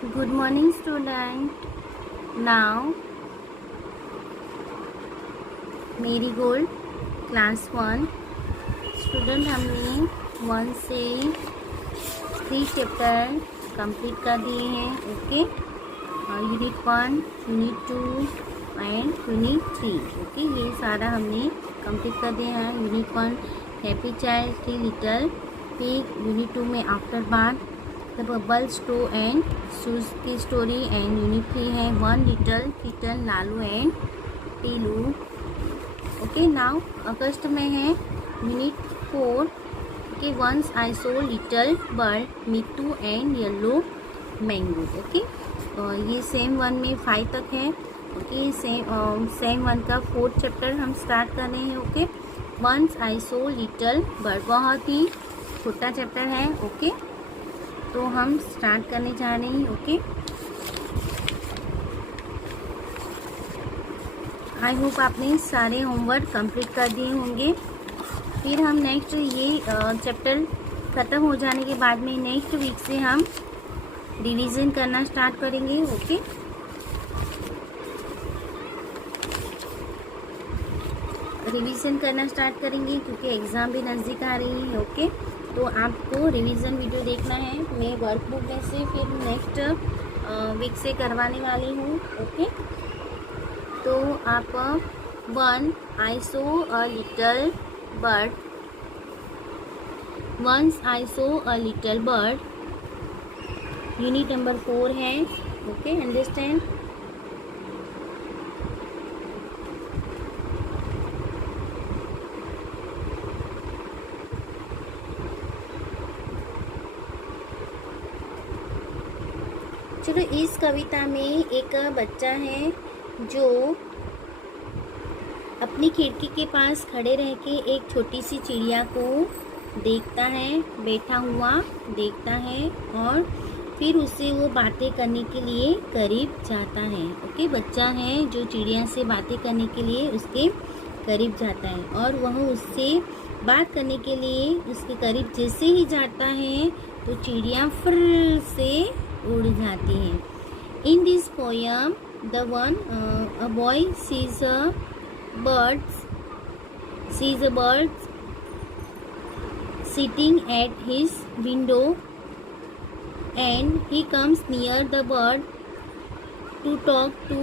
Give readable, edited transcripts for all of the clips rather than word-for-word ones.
Good morning, student. Now, marigold class 1 student हमने 1 से 3 chapter complete कर दिए हैं. Okay, unit 1, unit 2 and unit 3. Okay, ये सारा हमने कंप्लीट कर दिया है. Unit 1 happy child, 3 little pig. Unit 2 में after bath, the bubbles, toe and shoes की स्टोरी. एंड यूनिट 3 है 1 little kitten, Lalu and Peelu. Okay, now अगस्त में है unit 4. Okay, once I saw little bird, Mittu and yellow mango. Okay, ये same 1 में 5 तक है. ओके, सेम 1 का 4th चैप्टर हम स्टार्ट कर रहे हैं. Okay, once I saw little bird बहुत ही छोटा चैप्टर है. ओके, तो हम स्टार्ट करने जा रहे हैं. ओके, आई होप आपने सारे होमवर्क कंप्लीट कर दिए होंगे. फिर हम नेक्स्ट ये चैप्टर ख़त्म हो जाने के बाद में नेक्स्ट वीक से हम रिवीजन करना स्टार्ट करेंगे. ओके, रिवीजन करना स्टार्ट करेंगे क्योंकि एग्ज़ाम भी नज़दीक आ रही है. ओके, तो आपको रिवीजन वीडियो देखना है. मैं वर्कबुक में से फिर नेक्स्ट वीक से करवाने वाली हूँ. ओके, तो आप 1 I saw a little bird, once I saw a little bird, unit number 4 है. Okay, understand. चलो, इस कविता में एक बच्चा है जो अपनी खिड़की के पास खड़े रह के एक छोटी सी चिड़िया को देखता है, बैठा हुआ देखता है और फिर उससे वो बातें करने के लिए करीब जाता है. ओके, बच्चा है जो चिड़िया से बातें करने के लिए उसके करीब जाता है और वह उससे बात करने के लिए उसके करीब जैसे ही जाता है तो चिड़िया फुर्र से उड़ जाती है. In this poem the one a boy sees a bird sitting at his window and he comes near the bird to talk to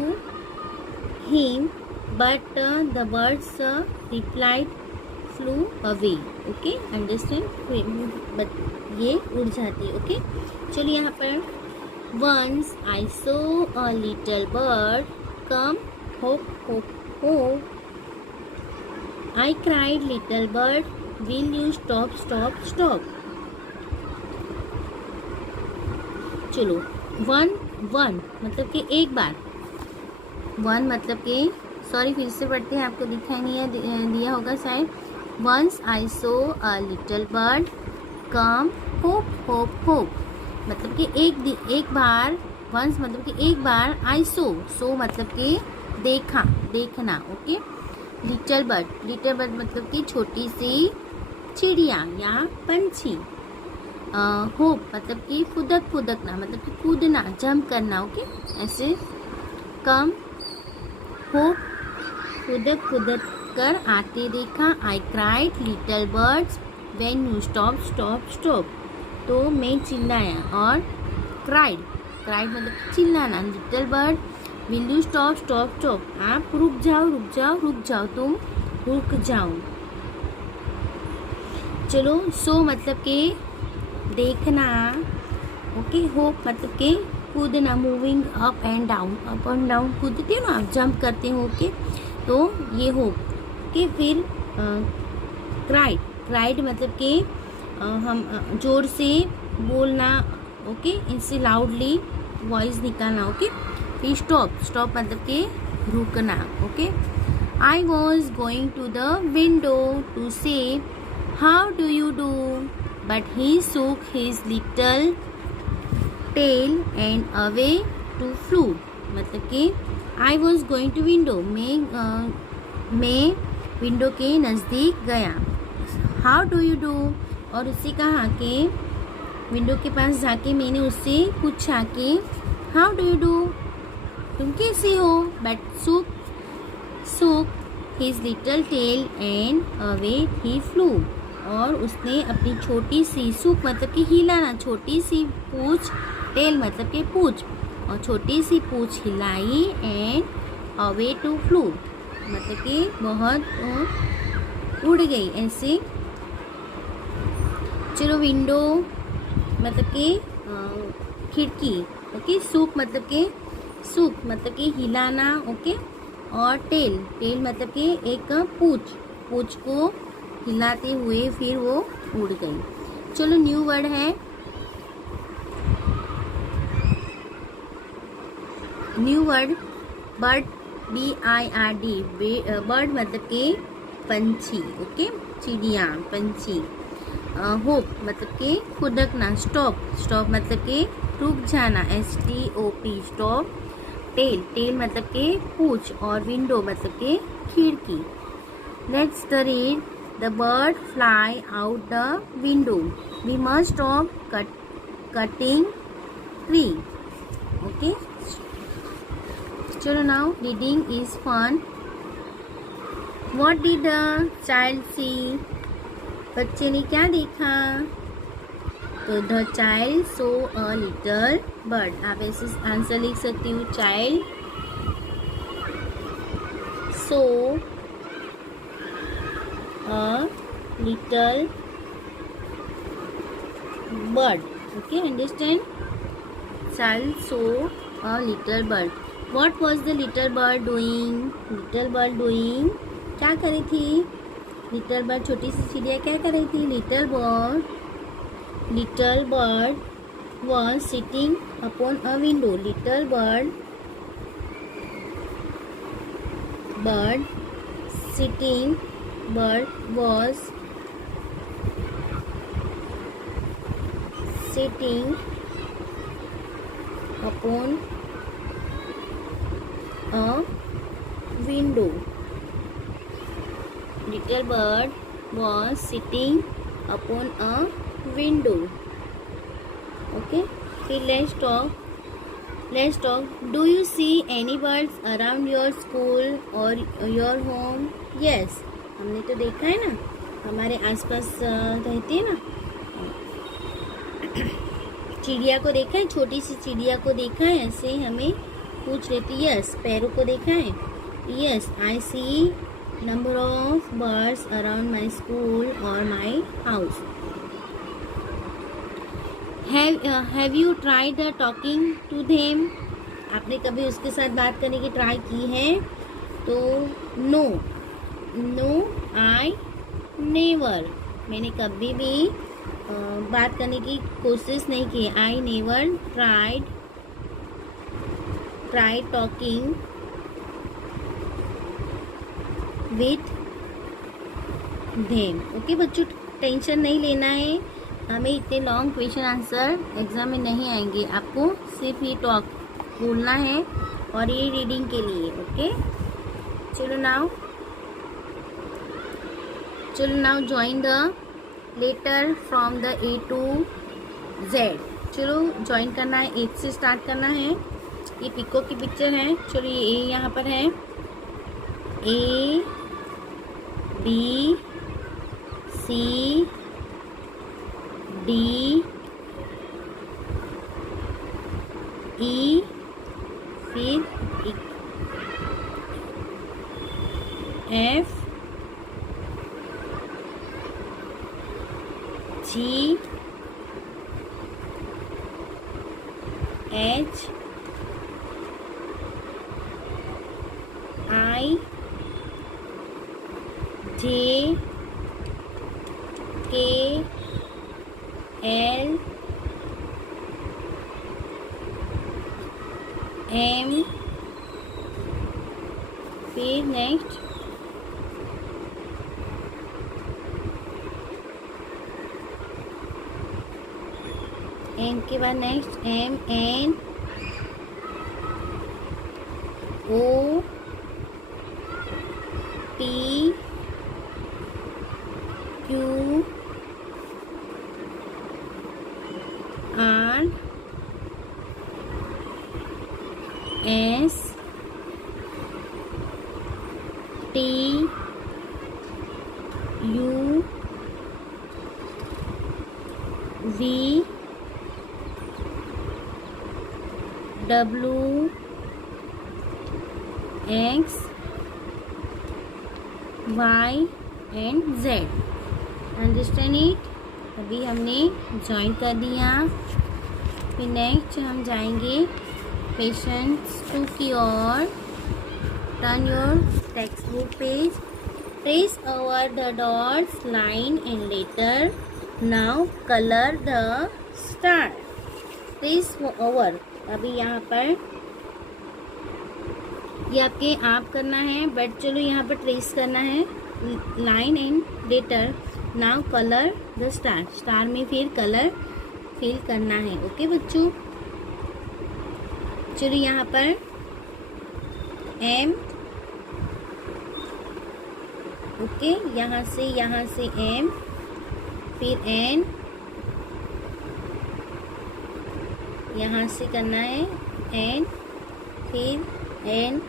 him, but the birds replied flew away. Okay, understand. but ये उड़ जाती है. Okay, चलिए यहाँ पर Once I saw a little bird come hop hop hop. I cried, little bird, will you stop stop stop? चलो, one मतलब कि एक बार. 1 मतलब कि सॉरी फिर से पढ़ते हैं, आपको दिखाई नहीं है, दिया होगा शायद. Once I saw a little bird come hop hop hop. मतलब कि एक बार. वंस मतलब कि एक बार. आई सो मतलब कि देखना. ओके, लिटिल बर्ड मतलब कि छोटी सी चिड़िया या पंछी. होप मतलब कि फुदकना मतलब कि कूदना, जंप करना. ओके, ऐसे. कम होप, फुदक कर आते देखा. I cried, little birds, when you stop. तो मैं चिल्लाया. और क्राइड मतलब चिल्लाना. Little bird, will you stop. आप रुक जाओ, तुम रुक जाओ. चलो, सो मतलब कि देखना. ओके, होप मतलब कि कूदना, मूविंग अप एंड डाउन कूदते हो ना आप, जंप करते हो. ओके, तो ये होप. ओके, फिर क्राइड मतलब कि हम जोर से बोलना. ओके, इनसे लाउडली वॉइस निकालना. ओके, फिर स्टॉप मतलब कि रुकना. Okay, I was going to the window to say how do you do, but he shook his little tail and away to flew. मतलब कि I was going to window, मैं window के नज़दीक गया. हाउ डू यू डू, और उससे कहा कि विंडो के पास जाके मैंने उससे पूछा कि हाउ डू यू डू, तुम कैसे हो। But shook his little tail and away he flew। और उसने अपनी छोटी सी सूक मतलब कि हिलाना, छोटी सी पूछ, टेल मतलब कि पूछ, और छोटी सी पूछ हिलाई एंड अवे टू फ्लू मतलब कि बहुत उड़ गई ऐसे। चलो विंडो मतलब कि खिड़की, ओके। सूक मतलब कि हिलाना, ओके। और टेल मतलब कि एक पूछ को हिलाते हुए फिर वो उड़ गई। चलो न्यू वर्ड है new word bird, BIRD। Bird मतलब कि पंछी, ओके, चिड़िया, पंछी। होप मतलब कि खुदकना, स्टॉप मतलब कि रुक जाना, STOP, स्टॉप। टेल मतलब कि पूछ, और विंडो मतलब कि खिड़की। Let's read the bird fly out the window, we must stop cutting tree, okay. चलो now reading is fun. What did the child see, बच्चे ने क्या देखा। तो the child saw a little bird. आप ऐसे आंसर लिख सकती हूँ, child saw a little bird, okay, understand. Child saw a little bird. What was the little bird doing, little bird doing क्या कर रही थी। लिटल बर्ड छोटी सी चिड़िया क्या कर रही थी। Little bird was sitting upon a window। little bird was sitting upon a window। little bird was sitting upon a window, okay। फिर let's talk do you see any birds around your school or your home। yes, हमने तो देखा है ना, हमारे आसपास रहते हैं ना। चिड़िया को देखा है, छोटी सी चिड़िया को देखा है, ऐसे हमें पूछ रहे थे। यस, पैरों को देखा है। Yes, I see number of birds around my school और my house. Have you tried talking to them, आपने कभी उसके साथ बात करने की ट्राई की है। तो नो आई नेवर, मैंने कभी भी बात करने की कोशिश नहीं की। I never tried talking with them, okay. बच्चों टेंशन नहीं लेना है, हमें इतने लॉन्ग क्वेश्चन आंसर एग्जाम में नहीं आएंगे, आपको सिर्फ ये टॉक बोलना है और ये रीडिंग के लिए, ओके। चलो now join the letter from the A to Z। चलो ज्वाइन करना है, 8 से स्टार्ट करना है। ये पिको की पिक्चर है। चलो ये A यहाँ पर है, A B C D E, फिर F G H I J K L M, फिर नेक्स्ट M के बाद next M N O P Q R S T U V W X Y and Z। Understand it. अभी हमने join कर दिया। फिर next हम जाएंगे पेशेंट्स 2 की ओर। Turn your text book page, trace over the dots line and letter, now colour the star. Trace over, अभी यहाँ पर ये आपके आप करना है, बट चलो यहाँ पर ट्रेस करना है line and letter. Now colour the star, star में फिर कलर फिल करना है। ओके बच्चों, चलो यहाँ पर एम, ओके, यहाँ से एम, फिर एन, यहाँ से करना है एन, फिर एन,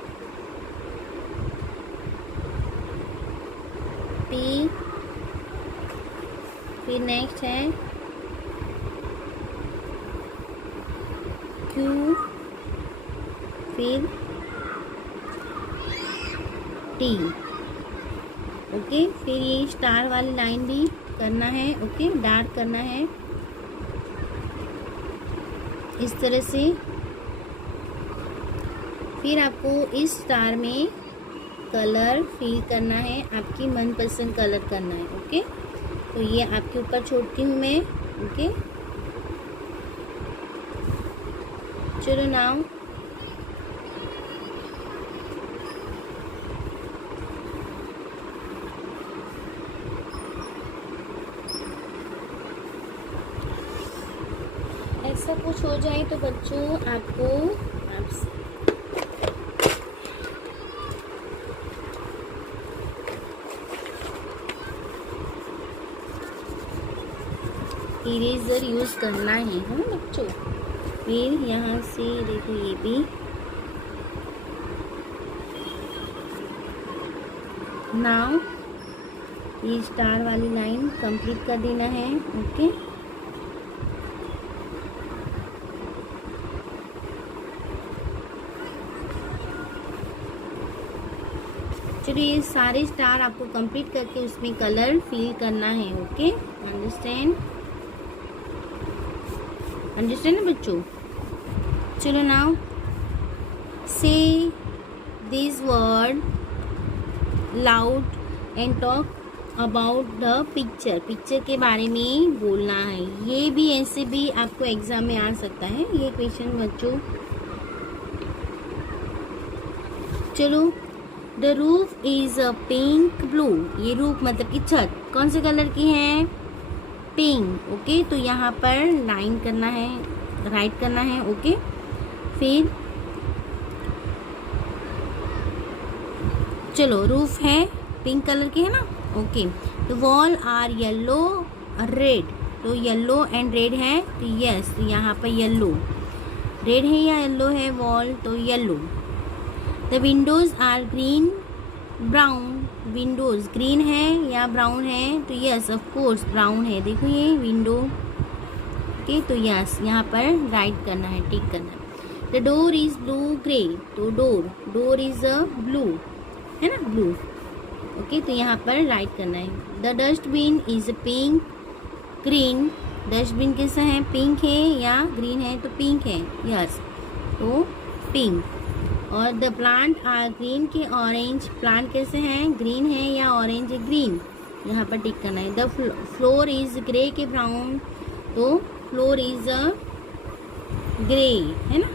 पी, फिर नेक्स्ट है क्यू, फिर टी। ओके, फिर ये स्टार वाली लाइन भी करना है। ओके, डार्क करना है इस तरह से। फिर आपको इस स्टार में कलर फिल करना है, आपकी मनपसंद कलर करना है। ओके, तो ये आपके ऊपर छोड़ती हूँ मैं। ओके, चलो नाउ ऐसा कुछ हो जाए तो बच्चों आपको इरेजर यूज करना है ना बच्चों। फिर यहाँ से देखो ये भी नाउ ये स्टार वाली लाइन कंप्लीट कर देना है। ओके, चलिए ये सारे स्टार आपको कंप्लीट करके उसमें कलर फिल करना है। ओके, अंडरस्टैंड ना बच्चों। चलो नाउ से this word loud and talk about the picture. Picture के बारे में बोलना है। ये भी ऐसे भी आपको एग्जाम में आ सकता है ये क्वेश्चन बच्चों। चलो, the roof is a pink blue. ये रूफ मतलब कि छत कौन से कलर की है? पिंक। ओके, तो यहाँ पर लाइन करना है, राइट करना है। ओके, फिर चलो रूफ है पिंक कलर की है ना। ओके, तो वॉल आर येलो रेड। तो येलो एंड रेड है, तो यस यहाँ पर येलो, रेड है या येलो है वॉल, तो yellow. The windows are green brown. Windows green है या ब्राउन है, तो यस ऑफ कोर्स ब्राउन है। देखो ये विंडो। ओके, तो यस यहाँ पर राइट करना है, टिक करना है। The door is blue grey. तो डोर इज अ ब्लू है ना, ब्लू। ओके, तो यहाँ पर राइट करना है। The dustbin is pink green. Dustbin कैसा है, पिंक है या ग्रीन है, तो पिंक है, यस, तो पिंक। और द प्लांट आर ग्रीन के ऑरेंज। प्लांट कैसे हैं, ग्रीन है या ऑरेंज है, ग्रीन। यहाँ पर टिक करना है। द फ्लोर इज ग्रे के ब्राउन। तो फ्लोर इज अ ग्रे है ना।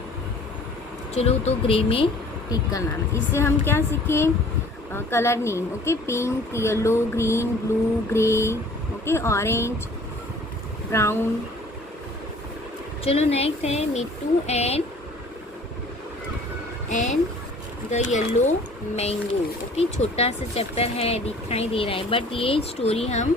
चलो, तो ग्रे में टिक करना है। इससे हम क्या सीखें, colour name. Okay, pink, yellow, green, blue, grey, okay, orange, brown. चलो नेक्स्ट है Mittu and the yellow mango. Okay, छोटा सा चैप्टर है, दिखाई दे रहा है, बट ये स्टोरी हम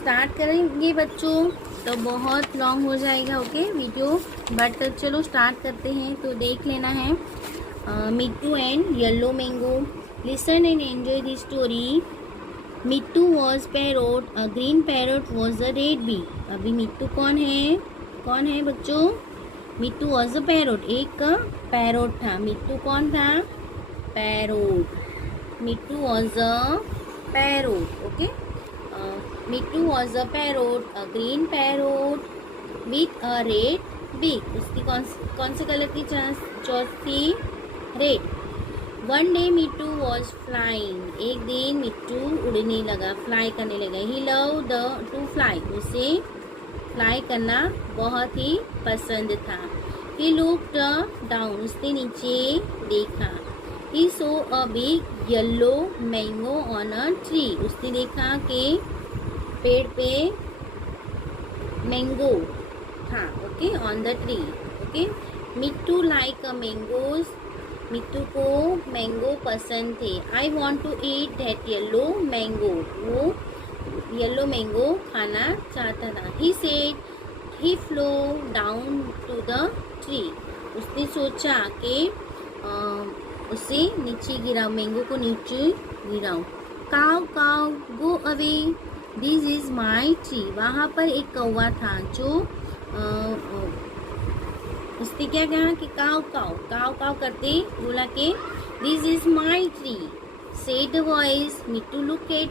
स्टार्ट करेंगे बच्चों तो बहुत लॉन्ग हो जाएगा ओके वीडियो, बट चलो स्टार्ट करते हैं। तो देख लेना है Mittu and yellow mango. Listen and enjoy the story. Mittu was parrot, a green parrot was a red bee. अभी मिट्टू कौन है बच्चों? मिट्टू वॉज अ पैरोट, एक पैरोट था। मिट्टू कौन था? Parrot. Mittu was a parrot okay. Mittu was a parrot, a green parrot with a red beak. उसकी कौन से कलर की चोंच थी? Red. One day Mittu was flying, एक दिन मिट्टू उड़ने लगा, फ्लाई करने लगा। ही लव टू फ्लाई, उसे फ्लाई करना बहुत ही पसंद था। ही लुक्ड डाउन, उसने नीचे देखा। He saw a big yellow mango on a tree, उसने देखा कि पेड़ पे मैंगो था okay on the tree okay. Mittu like a mangoes, Mittu को मैंगो पसंद थे। I want to eat that yellow mango, वो येलो मैंगो खाना चाहता था। He said he flow down to the tree, उसने सोचा कि उसे नीचे गिराओ, मैंगो को नीचे गिराओ। काव काव go away, this is my tree. वहाँ पर एक कौवा था जो उसने क्या कहा कि काव काव काव काव करते बोला कि this is my tree. Said the voice, Mittu look at,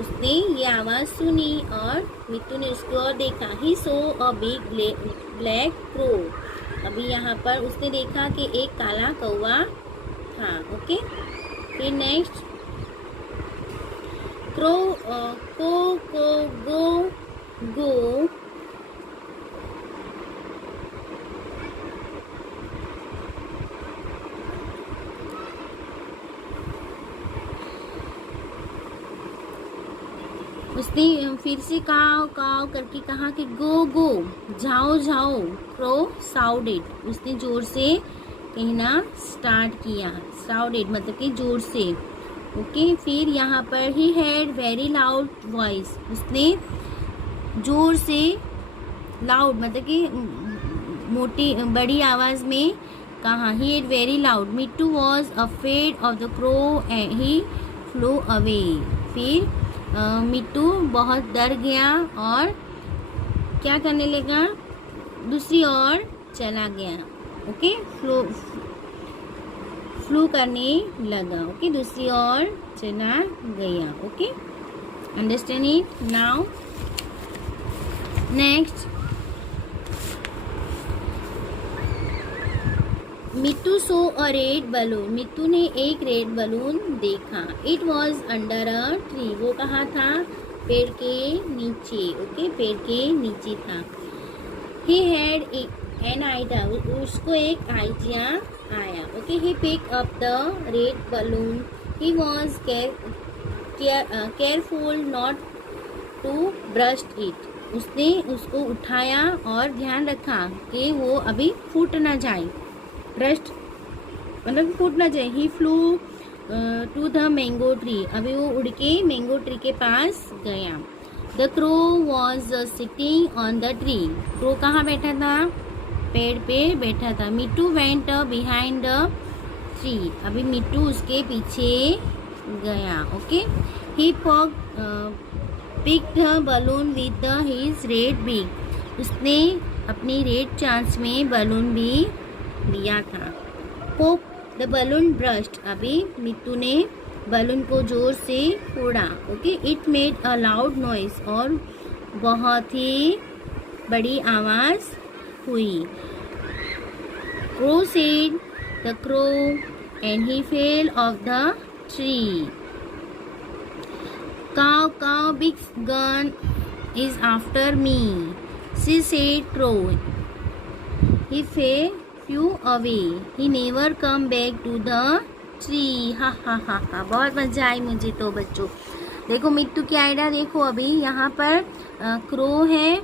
उसने ये आवाज़ सुनी और मिट्टू ने उसको और देखा। He saw a big black crow, अभी यहाँ पर उसने देखा कि एक काला कौवा था ओके। फिर नेक्स्ट क्रो को गो गो, उसने फिर से काव काव करके कहा कि गो गो, जाओ जाओ। क्रो साउडेड, उसने जोर से कहना स्टार्ट किया। साउडेड मतलब कि जोर से ओके। फिर यहाँ पर he had very loud voice, उसने जोर से, लाउड मतलब कि मोटी बड़ी आवाज़ में कहा। He had very loud. Mittu was afraid of the crow and he flow away. फिर मिट्टू बहुत डर गया और क्या करने लगा? दूसरी ओर चला गया ओके। फ्लू करने लगा ओके, दूसरी ओर चला गया okay. Understand it now. Next, Mittu saw a red balloon, Mittu ने एक रेड बलून देखा। It was under a tree, वो कहाँ था? पेड़ के नीचे ओके, पेड़ के नीचे था। ही हैड एन आइडिया, उसको एक आइडिया आया okay. He pick up the red balloon, he was careful not to burst it, उसने उसको उठाया और ध्यान रखा कि वो अभी फूट ना जाए। ब्रस्ट मतलब फूट ना जाए। He flew to the mango tree, अभी वो उड़ के मैंगो ट्री के पास गया। The crow was sitting on the tree, crow कहाँ बैठा था? पेड़ पे बैठा था। Mittu went behind the tree, अभी मिट्टू उसके पीछे गया okay. He picked balloon with his red big, उसने अपनी रेड चांच में बलून भी लिया था। पोक द बलून ब्रस्ट, अभी मिट्टू ने बलून को जोर से फोड़ा okay. It made a loud noise, और बहुत ही बड़ी आवाज़ हुई। Crow said the crow and he fell off the tree. काव काव big gun is after me, she said crow. He flew away, he never come back to the tree। हा हा हा हा, बहुत मजा आई मुझे तो बच्चों। देखो मिट्टू की आइडिया देखो, अभी यहाँ पर क्रो है,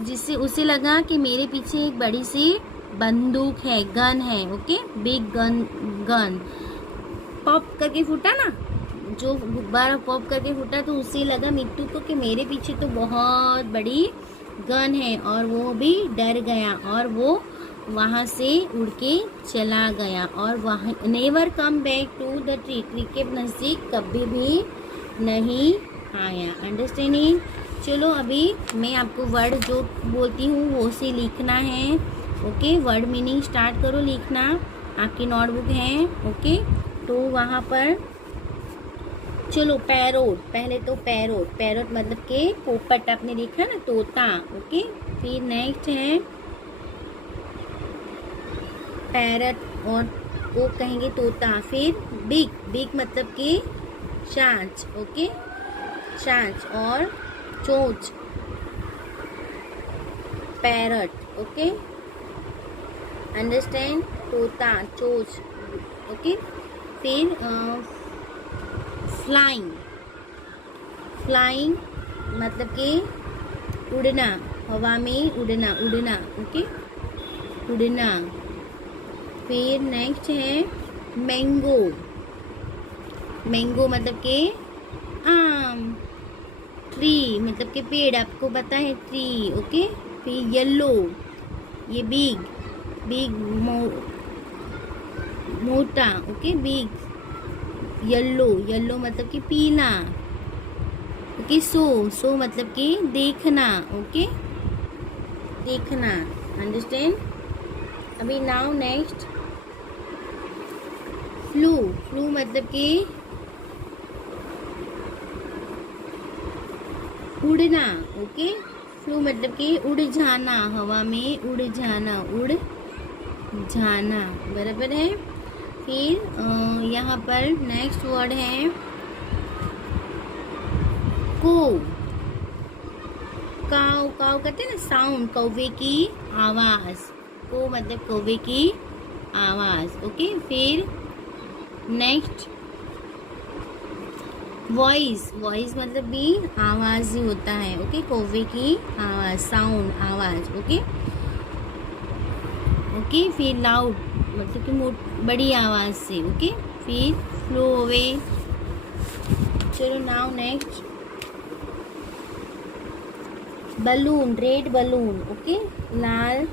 जिससे उसे लगा कि मेरे पीछे एक बड़ी सी बंदूक है, गन है ओके, बिग गन पॉप करके फूटा ना, जो गुब्बारा पॉप करके फूटा तो उसे लगा मिट्टू को कि मेरे पीछे तो बहुत बड़ी गन है, और वो भी डर गया और वो वहाँ से उड़ के चला गया और वहाँ never come back to the tree, tree के नज़दीक कभी भी नहीं आया। अंडरस्टैंडिंग। चलो अभी मैं आपको वर्ड जो बोलती हूँ वो से लिखना है। ओके, वर्ड मीनिंग स्टार्ट करो लिखना, आपकी नोटबुक है। ओके, तो वहाँ पर चलो पैरोट, पहले तो पैरोट, पैरोट मतलब के पोपट, आपने देखा ना, तोता। ओके, फिर नेक्स्ट है पैरट, और वो कहेंगे तोता। फिर बिग, बिग मतलब कि चांच। ओके, चांच, और चोंच, पैरट। ओके, अंडरस्टैंड, तोता, चोंच। ओके, फिर फ्लाइंग, फ्लाइंग मतलब कि उड़ना, हवा में उड़ना, उड़ना। ओके, उड़ना। फिर नेक्स्ट है मैंगो, मैंगो मतलब कि आम। ट्री मतलब कि पेड़, आपको पता है ट्री। ओके, फिर येलो, ये बिग, बिग मोटा। ओके, बिग येलो, येलो मतलब कि पीला। ओके, सो मतलब कि देखना। ओके, देखना। अंडरस्टैंड। अभी नाउ नेक्स्ट फ्लू, फ्लू मतलब कि उड़ना। ओके, फ्लू मतलब कि उड़ जाना, हवा में उड़ जाना, उड़ जाना, बराबर है। फिर यहाँ पर नेक्स्ट वर्ड है को, काव, काव कहते हैं ना साउंड, कौवे की आवाज। को मतलब कौवे की आवाज। ओके, फिर नेक्स्ट वॉइस, वॉइस मतलब भी आवाज ही होता है। ओके, कौवे की आवाज, साउंड, आवाज। ओके, ओके, फिर लाउड मतलब कि बड़ी आवाज से। ओके, फिर फ्लो अवे। चलो now next balloon, red balloon. Okay, लाल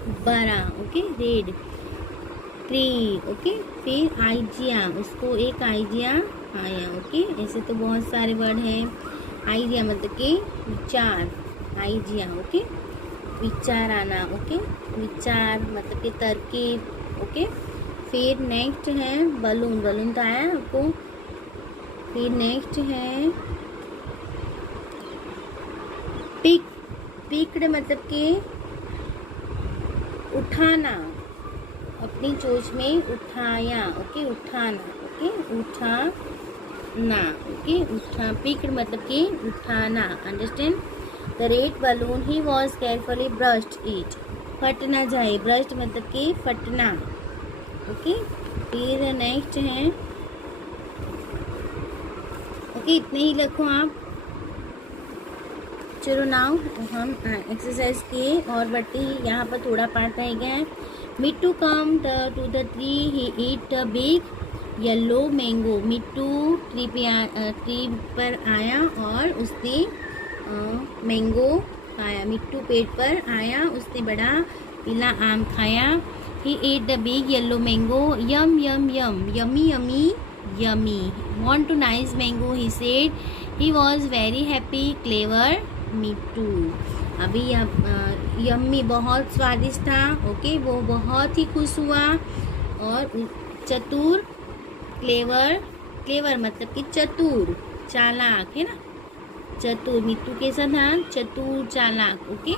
गुब्बारा। Okay, red tree. ओके, फिर आइडिया, उसको एक आइडिया आया। ओके, ऐसे तो बहुत सारे वर्ड हैं। आइडिया मतलब कि विचार, आइडिया। ओके, विचार आना। ओके, विचार मतलब कि तरकीब। ओके, फिर नेक्स्ट है बलून, बलून तो आया आपको। फिर नेक्स्ट है पिक, पिक्ड मतलब कि उठाना, अपनी चोंच में उठाया। ओके, उठाना। ओके, उठाना। ओके, उठा, पिक्ड मतलब कि उठाना। Understand. The red balloon he was carefully brushed it, फट ना जाए, ब्रश्ड मतलब कि फटना। ओके, फिर नेक्स्ट है। ओके, इतने ही लिखो आप। चलो नाउ हम एक्सरसाइज किए और बढ़ते ही, यहाँ पर थोड़ा पार्ट रह गया है। Mittu come to the tree, he eat the big yellow mango. Mittu tree पर आया और उसने मैंगो खाया। मिट्टू पेड़ पर आया, उसने बड़ा पीला आम खाया। He ate the big yellow mango. Yum, yum, yum. Yummy, yummy, yummy. Want to nice mango, he said. He was very happy, clever. Me too. अभी यम्मी बहुत स्वादिष्ट था। ओके, वो बहुत ही खुश हुआ। और चतुर, क्लेवर, क्लेवर मतलब कि चतुर, चालाक है ना, चतुर। मिट्टू कैसा था? चतुर, चालाक। ओके,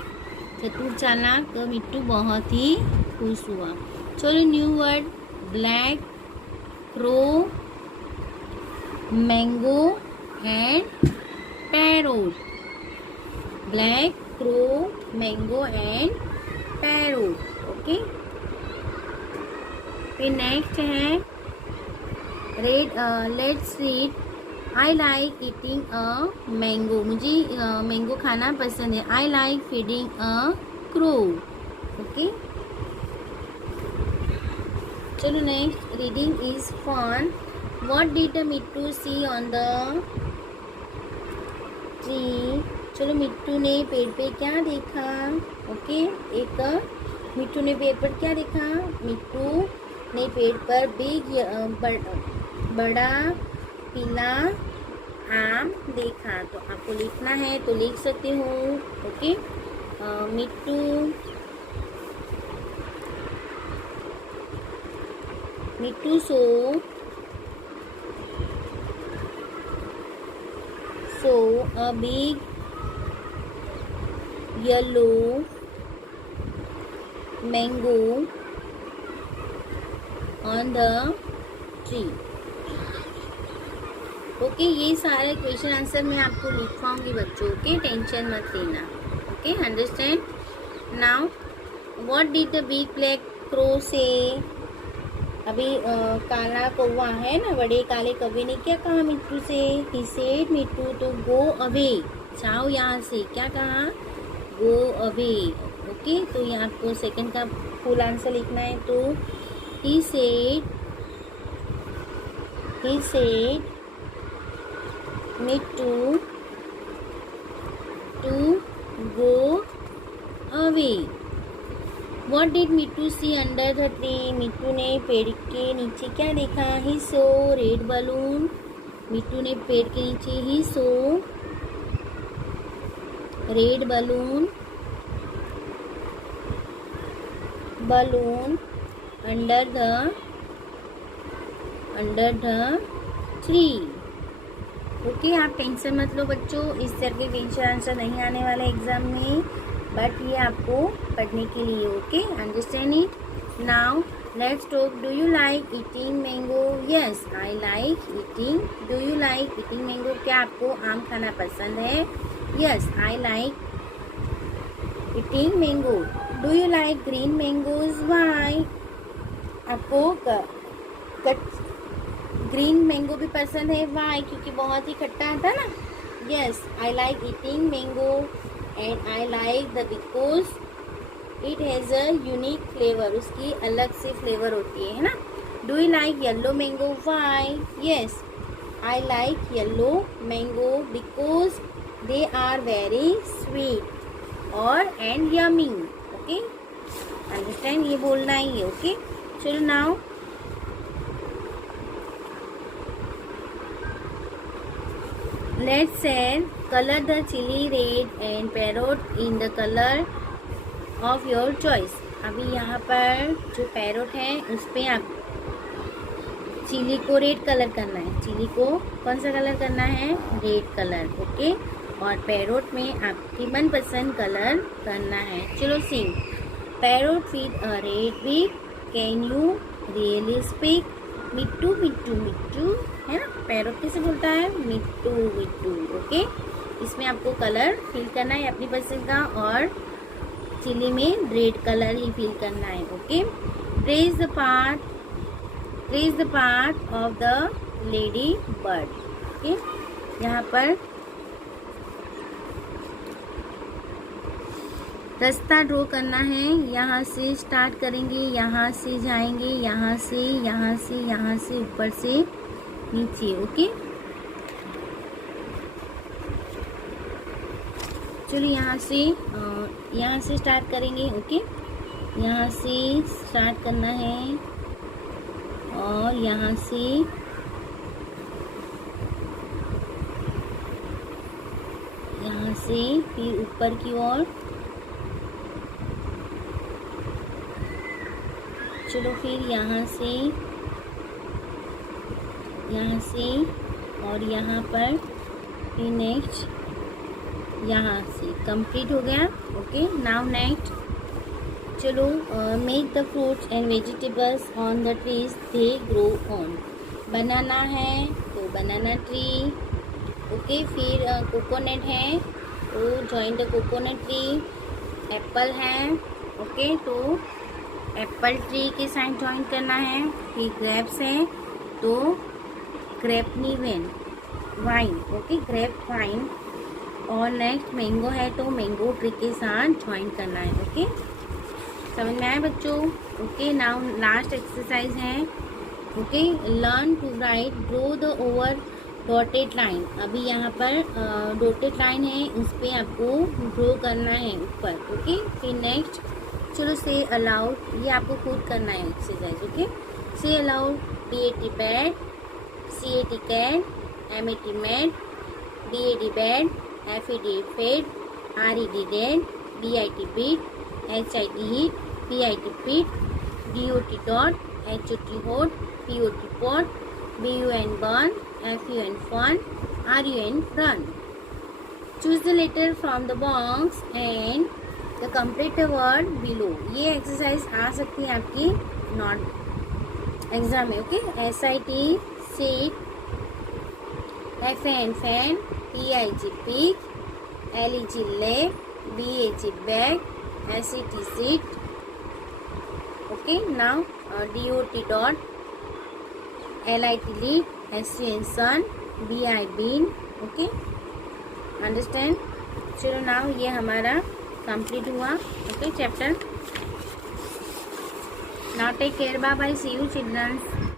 चतुर चालाक, तो मिट्टू बहुत ही खुश हुआ। चलो new word, black, crow, mango and parrot. Black, crow, mango and parrot. Okay, फिर नेक्स्ट है red, let's read. I like eating a mango, मुझे मैंगो खाना पसंद है। I like feeding a crow. Okay, चलो next, reading is fun. What did the Mittu see on the tree? चलो मिट्टू ने पेड़ पे क्या देखा? ओके, एक मिट्टू ने पेड़ पर क्या देखा? मिट्टू ने पेड़ पर बड़ा पीला आम देखा। तो आपको लिखना है तो लिख सकते हो। Okay, Mittu so a big yellow mango on the tree। Okay, ये सारे क्वेश्चन आंसर मैं आपको लिखवाऊंगी बच्चों। ओके, टेंशन मत लेना। Okay, understand. Now what did the big black crow से? अभी काला कौवा है ना, बड़े काले कौवे ने क्या कहा मिट्टू से? ही सेड मिट्टू तो गो अवे, जाओ यहाँ से। क्या कहा? Go away. ओके, तो यहाँ आपको सेकंड का फुल आंसर लिखना है। तो he said Mittu to go away. What did Mittu see under the tree? Mittu ने पेड़ के नीचे क्या देखा? He saw red balloon. Mittu ने पेड़ के नीचे he saw red balloon under the tree. Okay, आप टेंशन मत लो बच्चों, इस तरह के क्वेश्चन आंसर नहीं आने वाले एग्जाम में, बट ये आपको पढ़ने के लिए। Okay, understand it. Now let's talk. Do you like eating mango? Yes, I like eating. Do you like eating mango? क्या आपको आम खाना पसंद है? Yes, I like eating mango. Do you like green mangoes? Why? आपको green mango भी पसंद है। वाई? क्योंकि बहुत ही खट्टा आता ना। Yes, I like eating mango and I like the because it has a unique flavor। उसकी अलग से फ्लेवर होती है ना। Do you like yellow mango? Why? Yes, I like yellow mango because they are very sweet और and yummy। Okay, understand? ये बोलना ही है। Okay, चलो now let's say color the chili red and parrot in the color of your choice। अभी यहाँ पर जो parrot है उस पर आप चिली को रेड कलर करना है। चिली को कौन सा कलर करना है? Red colour. ओके, और पैरोट में आपकी मनपसंद कलर करना है। चलो sing. Parrot with a red big, can you really speak? Mittu Mittu Mittu है ना, पैरोट कैसे बोलता है? मिट्टू मिट्टू। ओके, इसमें आपको कलर फिल करना है अपनी पसंद का, और चिली में रेड कलर ही फिल करना है। Okay, trace the part of the lady bird. Okay, यहाँ पर रास्ता ड्रॉ करना है। यहाँ से स्टार्ट करेंगे, यहाँ से जाएंगे, यहाँ से ऊपर से नीचे। ओके, चलिए यहाँ से स्टार्ट करेंगे। ओके, यहाँ से स्टार्ट करना है और यहाँ से फिर ऊपर की ओर। चलो फिर यहाँ से और यहाँ पर फिर नेक्स्ट यहाँ से कंप्लीट हो गया। Okay, now next. चलो make the fruits and vegetables on the trees they grow on. Banana है तो बनाना ट्री। ओके, फिर कोकोनट है तो join the coconut tree. Apple है, ओके, तो एप्पल ट्री के साथ ज्वाइन करना है। फिर ग्रेप्स है तो ग्रेपनी वाइन। Okay, grape vine. और नेक्स्ट मैंगो है तो मैंगो ट्री के साथ ज्वाइन करना है। ओके, समझ में आया बच्चों? ओके, नाउ लास्ट एक्सरसाइज है। Okay, learn to write draw the over dotted line. अभी यहाँ पर डॉटेड लाइन है, उस पर आपको ड्रॉ करना है ऊपर। ओके, फिर नेक्स्ट चलो से अलाउड, ये आपको खुद करना है exercise. Okay, say aloud BAT bat, CAT cat, MAT mat, BAD bat, FAD fed, RED dead, BIT beat, HIT hit, PIT pit, DOT dot, HOT hot, POT pot, BUN burn, FUN fun, RUN run. Choose the letter from the box and the complete the word below। ये exercise आ सकती है आपकी नॉट exam में। Okay, SIT seat, FN fan, PIG pick, LEG leg, BAG bag, SET seat. Okay, now DOT dot, LIT lead, SUN sun, BI bean. Okay, understand. चलो now ये हमारा कंप्लीट हुआ। Okay chapter. Now take care, bye bye, see you children's.